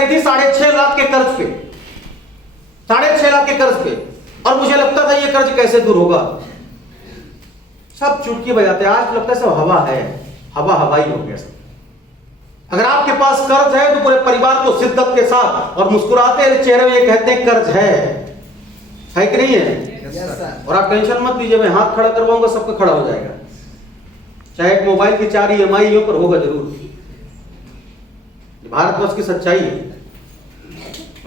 करी थी 6.5 लाख के कर्ज पे, 6.5 लाख के कर्ज पे, और मुझे लगता था ये कर्ज कैसे दूर होगा। सब चुटकी बजाते, आज लगता है सब हवा है, हवा ही हो गया सब। अगर आपके पास कर्ज है तो पूरे परिवार को शिद्दत के साथ और मुस्कुराते चेहरे में ये कहते हैं कर्ज है कि नहीं है? और आप टेंशन मत लीजिए, मैं हाथ खड़ा करवाऊंगा, सबका खड़ा हो जाएगा। चाहे एक मोबाइल की 4 EMI पर होगा जरूर। भारतवर्ष की सच्चाई है,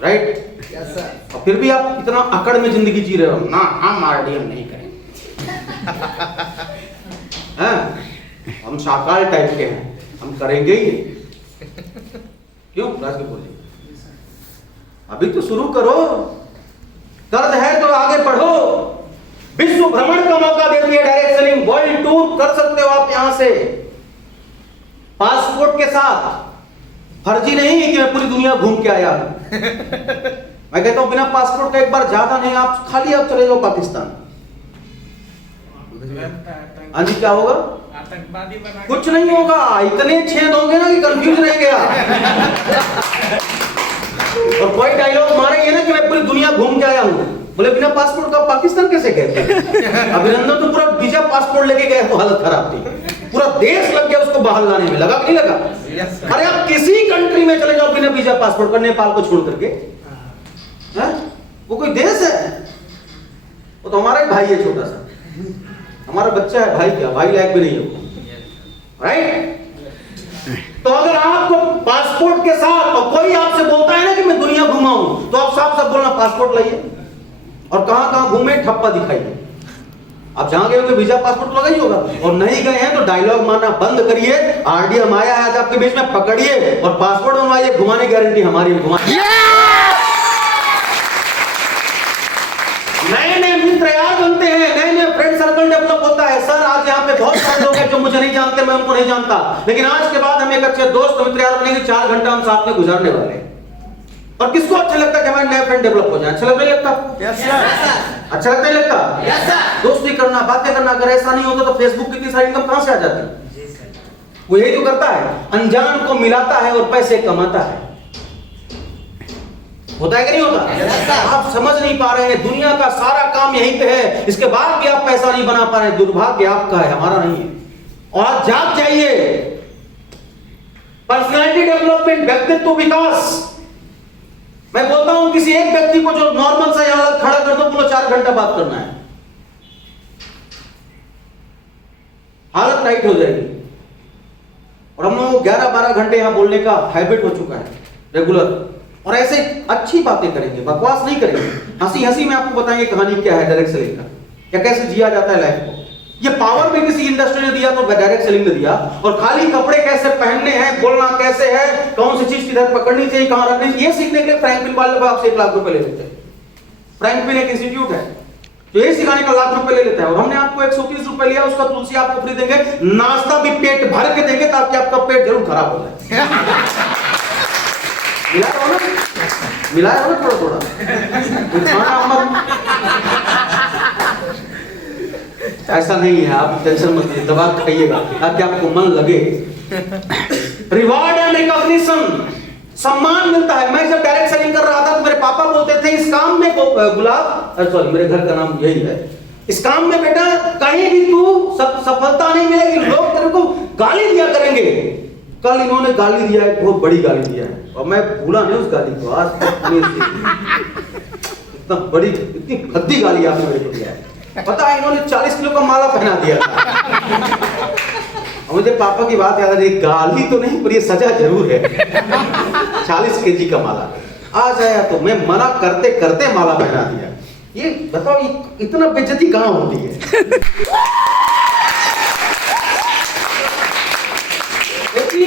राइट? और फिर भी आप इतना अकड़ में जिंदगी जी रहे हो ना, हम RDM नहीं करेंगे। हम शाकाल टाइप के हैं, हम करेंगे ही। क्यों राज कपूर जी, अभी तो शुरू करो, कर्ज है तो आगे बढ़ो। विश्व भ्रमण का मौका देती है डायरेक्ट सेलिंग, वर्ल्ड टूर कर सकते हो आप यहां से पासपोर्ट के साथ। फर्जी नहीं है कि मैं पूरी दुनिया घूम के आया। मैं कहता हूं बिना पासपोर्ट का एक बार ज्यादा नहीं, आप खाली आप चले जाओ पाकिस्तान। हाँ जी, क्या होगा? कुछ नहीं होगा, इतने छेद होंगे ना कि कंफ्यूज रह गया। और कोई डायलॉग मारेंगे ना कि मैं पूरी दुनिया घूम के आया हूं, बोले बिना पासपोर्ट का पाकिस्तान कैसे गए? अभिनंदन तो पूरा वीजा पासपोर्ट लेके गए तो हालत खराब थी, पूरा देश लग गया उसको बाहर लाने में, लगा कि नहीं लगा? अरे आप किसी कंट्री में चले जाओ बिना वीजा पासपोर्ट का, नेपाल को छोड़ करके, वो कोई देश है? वो तो हमारा ही भाई है, छोटा सा हमारा बच्चा है। भाई क्या, भाई लायक भी नहीं है वो, राइट? तो अगर आपको पासपोर्ट के साथ और कोई आपसे बोलता है ना कि मैं दुनिया घुमा हूं, तो आप साफ साफ बोलना पासपोर्ट लाइए और कहां कहां घूमे ठप्पा दिखाइए। आप जहां गए होंगे वीजा पासपोर्ट लगा ही होगा, और नहीं गए हैं तो डायलॉग मारना बंद करिए। RDM आया है आज आपके बीच में, पकड़िए और पासपोर्ट बनवाइए, घुमाने की गारंटी हमारी। नए नए मित्र यार बनते हैं, नए नए फ्रेंड सर्कल डेवलप होता है। सर आज यहाँ पे बहुत सारे लोग हैं जो मुझे नहीं जानते, मैं उनको नहीं जानता, लेकिन आज के बाद हम एक अच्छे दोस्त मित्र यार बनेंगे। 4 घंटा हम साथ में गुजारने वाले हैं। और किसको अच्छा लगता है कि हमारे नए फ्रेंड डेवलप हो जाए? अच्छा लगता है, लगता? अच्छा लगता है, लगता? दोस्ती करना, बातें करना। अगर ऐसा नहीं होता तो फेसबुक की इतनी सारी इनकम कहां से आ जाती? वो यही तो करता है, अनजान को मिलाता है और पैसे कमाता है। होता है कि नहीं होता? आप समझ नहीं पा रहे हैं, दुनिया का सारा काम यहीं पे है, इसके बाद भी आप पैसा नहीं बना पा रहे हैं। दुर्भाग्य आपका है, हमारा नहीं है। और आप जाग जाइए। पर्सनालिटी डेवलपमेंट, व्यक्तित्व विकास। मैं बोलता हूं किसी एक व्यक्ति को जो नॉर्मल सा यहां खड़ा कर दो, बोलो 4 घंटा बात करना है, हालत टाइट हो जाएगी। और हम लोगों को 11-12 घंटे यहां बोलने का हैबिट हो चुका है रेगुलर। और ऐसे अच्छी बातें करेंगे, बकवास नहीं करेंगे। हंसी हंसी में आपको बताएंगे कहानी क्या है डायरेक्ट सेलिंग का, क्या कैसे जिया जाता है लाइफ को। ये पावर भी किसी इंडस्ट्री ने दिया तो डायरेक्ट सेलिंग ने दिया। और खाली कपड़े कैसे पहनने हैं, बोलना कैसे है, कौन सी चीज किधर पकड़नी चाहिए, कहां रखनी चाहिए, ये सीखने के लिए फ्रैंकलिन वाले को आपसे 1 लाख रुपए ले लेते हैं। फ्रैंकलिन एक इंस्टीट्यूट है जो ये सिखाने का 1 लाख रुपए ले लेता है। और हमने आपको 130 रुपए लिया, उसका तुलसी आपको फ्री देंगे, नाश्ता भी पेट भर के देंगे ताकि आपका पेट जरूर खराब हो जाए। मिलाया हो ना थोड़ा थोड़ा। ऐसा नहीं है, आप टेंशन मत लीजिए, दवा खाइएगा ताकि आपको मन लगे। रिवॉर्ड एंड रिकॉग्निशन, सम्मान मिलता है। मैं जब डायरेक्ट सेलिंग कर रहा था तो मेरे पापा बोलते थे इस काम में गुलाब, सॉरी मेरे घर का नाम यही है, इस काम में बेटा कहीं भी तू सफलता नहीं मिलेगी, लोग तेरे को गाली दिया करेंगे। कल इन्होंने गाली दिया है, बहुत बड़ी गाली दिया है, और मैं भूला नहीं उस गाली को आज तक। इतना बड़ी, इतनी भद्दी गाली आपने मेरे को दिया है। पता है इन्होंने 40 किलो का माला पहना दिया था। मुझे पापा की बात याद आ रही, गाली तो नहीं पर ये सजा जरूर है। 40 kg का माला आ जाया तो मैं मना करते करते माला पहना दिया। ये बताओ इतना बेइज्जती कहां होती है?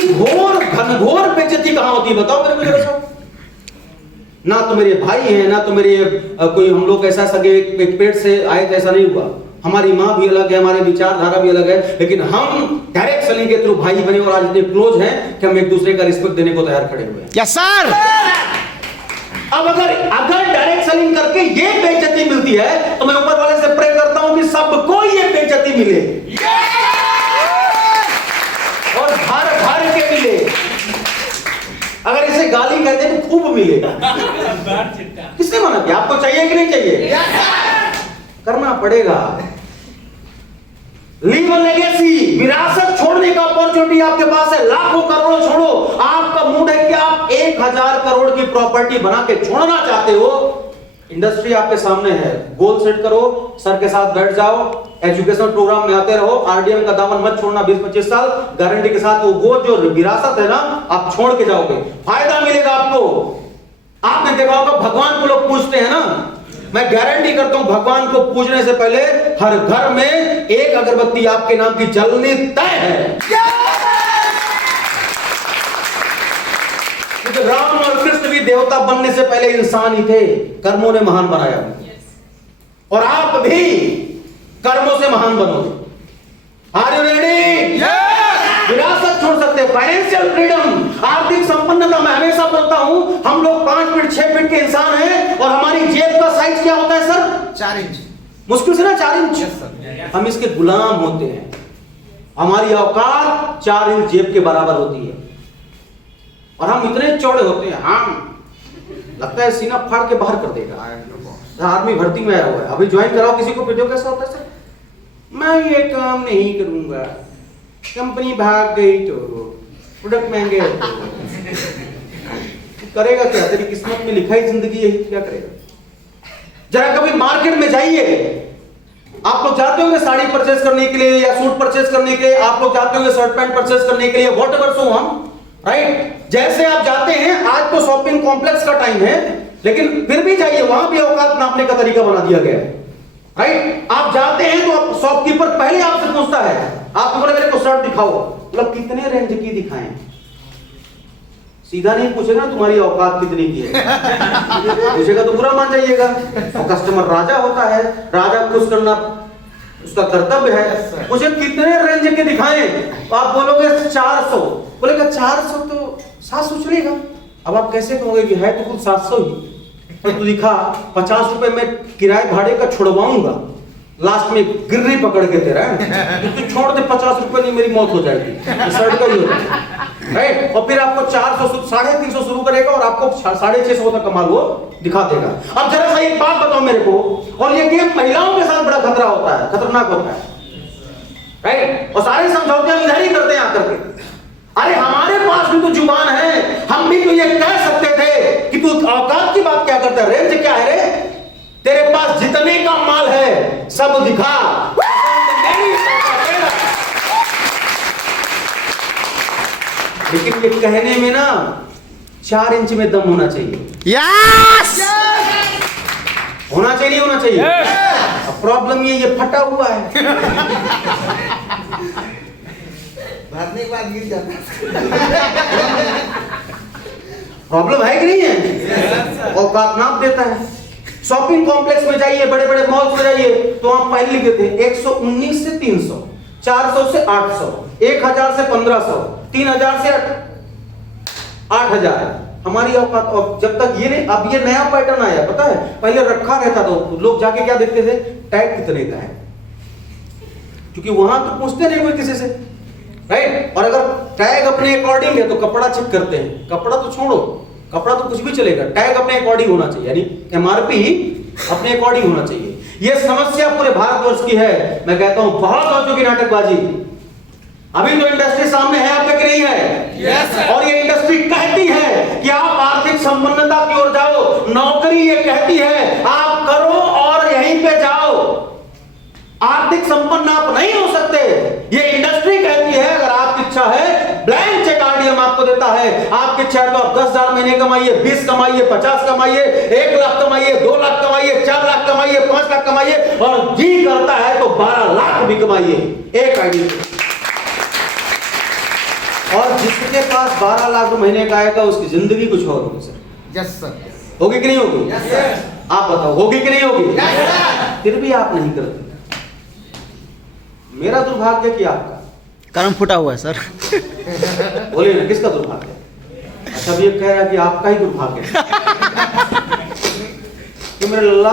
घोर घनघोर बेइज्जती कहां होती है बताओ मेरे को जरा सा। ना तो मेरे भाई हैं, ना तो मेरे कोई हम लोग ऐसा सगे एक पेट से आए तो ऐसा नहीं हुआ। हमारी माँ भी अलग है, हमारे विचारधारा भी अलग है, लेकिन हम डायरेक्ट सेलिंग के थ्रू भाई बने और आज इतने क्लोज हैं कि हम एक दूसरे का रिस्पेक्ट देने को तैयार खड़े हुए हैं। Yes sir. अब अगर डायरेक्ट सेलिंग करके ये बेइज्जती मिलती है तो मैं ऊपर वाले से प्रे करता हूं कि सबको ये बेइज्जती मिले और भर भर के मिले। अगर इसे गाली कहते तो खूब मिलेगा। किसने मना किया? आपको चाहिए कि नहीं चाहिए? करना पड़ेगा। लीव अ लेगेसी, विरासत छोड़ने का अपॉर्चुनिटी आपके पास है। लाखों करोड़ों छोड़ो, आपका मूड है कि आप 1000 करोड़ की प्रॉपर्टी बना के छोड़ना चाहते हो। इंडस्ट्री आपके सामने है, गोल सेट करो, सर के साथ बैठ जाओ, एजुकेशनल प्रोग्राम में आते रहो, आरडीएम का दामन मत छोड़ना 20-25 साल गारंटी के साथ। वो जो विरासत है ना, आप छोड़ के जाओगे, फायदा मिलेगा आपको। आपने देखा होगा भगवान को लोग पूजते हैं ना, मैं गारंटी करता हूं भगवान को पूजने से पहले हर घर में एक अगरबत्ती आपके नाम की जलनी तय है। क्योंकि राम और कृष्ण भी देवता बनने से पहले इंसान ही थे, कर्मों ने महान बनाया। और आप भी कर्मों से महान बनोगे। Are you ready? विरासत छोड़ सकते हैं, फाइनेंशियल फ्रीडम, आर्थिक संपन्नता। मैं हमेशा बोलता हूं, हम लोग 5 फीट 6 फीट के इंसान हैं और हमारी जेब का साइज क्या होता है सर? 4 इंच। मुश्किल से ना 4 इंच। हम इसके गुलाम होते हैं। हमारी औकात 4 इंच जेब के बराबर होती है और हम इतने चौड़े होते हैं, हम लगता है सीना फाड़ के बाहर कर देगा। आर्मी भर्ती में आया हुआ है, अभी ज्वाइन कराओ किसी को, वीडियो कैसा होता है सर? मैं ये काम नहीं करूंगा, कंपनी भाग गई तो, प्रोडक्ट महंगे तो। करेगा क्या? तेरी किस्मत में लिखा ही जिंदगी यही, क्या करेगा? जरा कभी मार्केट में जाइए, आप लोग जाते होंगे साड़ी परचेज करने के लिए या सूट परचेज करने के लिए, आप लोग जाते होंगे शर्ट पैंट परचेज करने के लिए, व्हाटएवर सो हम, राइट? जैसे आप जाते हैं, आज तो शॉपिंग कॉम्प्लेक्स का टाइम है, लेकिन फिर भी जाइए, वहां भी औकात नापने का तरीका बना दिया गया है, राइट? आप जाते हैं तो शॉपकीपर पहले आपसे पूछता है, आप बोले मेरे को शर्ट दिखाओ, मतलब कितने रेंज की दिखाएं? सीधा नहीं पूछेगा तुम्हारी औकात कितनी की है, पूछेगा तो बुरा मान जाइएगा। और कस्टमर राजा होता है, राजा खुश करना उसका कर्तव्य है। मुझे कितने रेंज के दिखाएं? तो आप बोलोगे 400, बोलेगा 400 तो 700 चलेगा। अब आप कैसे कहोगे कि है तो कुछ 700 ही, तो तू दिखा 50 रुपए में किराए भाड़े का छुड़वाऊंगा, लास्ट में गिर्री पकड़ के तेरा तू छोड़ दे, 50 रुपए नहीं मेरी मौत हो जाएगी, शर्ट का ही होता है, राइट? और फिर आपको 400 350 शुरू करेगा और आपको 650 तक कमाल वो दिखा देगा। अब जरा सा एक बात बताओ मेरे को, और ये गेम महिलाओं के साथ बड़ा खतरा होता है, खतरनाक होता है, राइट? और सारे समझौते हम इधर ही करते हैं आकर के। अरे हमारे पास भी तो जुबान है, हम भी तो ये कह सकते थे कि तू औकात की बात क्या करता है, रेंज क्या है रे? तेरे पास जितने का माल है सब दिखा। लेकिन ये कहने में ना 4 इंच में दम होना चाहिए। यस! होना चाहिए, नहीं होना चाहिए? अब प्रॉब्लम ये फटा हुआ है, भागने के बाद गिर जाता प्रॉब्लम है कि नहीं है? औकात नाप देता है। शॉपिंग कॉम्प्लेक्स में जाइए, बड़े बड़े मॉल्स में जाइए, तो आप पहले लिख देते हैं 119 से 300, 400 से 800, 1000 से 1500, 3000 से 8000। हमारी औकात, और जब तक ये नहीं, अब ये नया पैटर्न आया, पता है? पहले रखा रहता था, तो लोग जाके क्या देखते थे? टैग कितने का है, क्योंकि वहां तो पूछते नहीं कोई किसी से, राइट? और अगर टैग अपने अकॉर्डिंग है तो कपड़ा चेक करते हैं। कपड़ा तो छोड़ो, कपड़ा तो कुछ भी चलेगा, टैग अपने अकॉर्डिंग होना चाहिए, यानी एमआरपी अपने अकॉर्डिंग होना चाहिए। यह समस्या पूरे भारतवर्ष की है। मैं कहता हूं बहुत हो चुकी नाटकबाजी। अभी तो इंडस्ट्री सामने है, आपके नहीं है? yes, और ये इंडस्ट्री कहती है कि आप आर्थिक संपन्नता की ओर जाओ, नौकरी ये कहती है आप करो और यहीं पे जाओ। आर्थिक संपन्न आप नहीं हो सकते, ये इंडस्ट्री कहती है। अगर आपकी इच्छा है, ब्लैंक चेक आरडीएम आपको देता है, आपकी इच्छा है तो आप 10,000 महीने कमाइए, 20 कमाइए, 50 कमाइए, 1 लाख कमाइए, 2 लाख कमाइए, 4 लाख कमाइए, 5 लाख कमाइए, और जी करता है तो 12 लाख भी कमाइए एक आईडी से। और जिसके पास 12 लाख महीने का आएगा उसकी जिंदगी कुछ और होगी सर। Yes sir. होगी कि नहीं होगी? Yes sir. आप बताओ, होगी कि नहीं होगी? Yes sir. फिर भी आप नहीं करते। मेरा दुर्भाग्य कि आपका कर्म फुटा हुआ है सर। बोलिए ना, किसका दुर्भाग्य? अच्छा, अब ये कह रहा है कि आपका ही दुर्भाग्य है। क्यों मेरे लल्ला,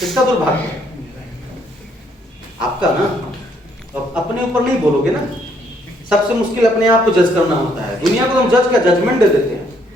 किसका दुर्भाग्य? आपका ना। तो अपने ऊपर नहीं बोलोगे ना। सबसे मुश्किल अपने आप को जज करना होता है। दुनिया को हम जज का जजमेंट दे देते हैं।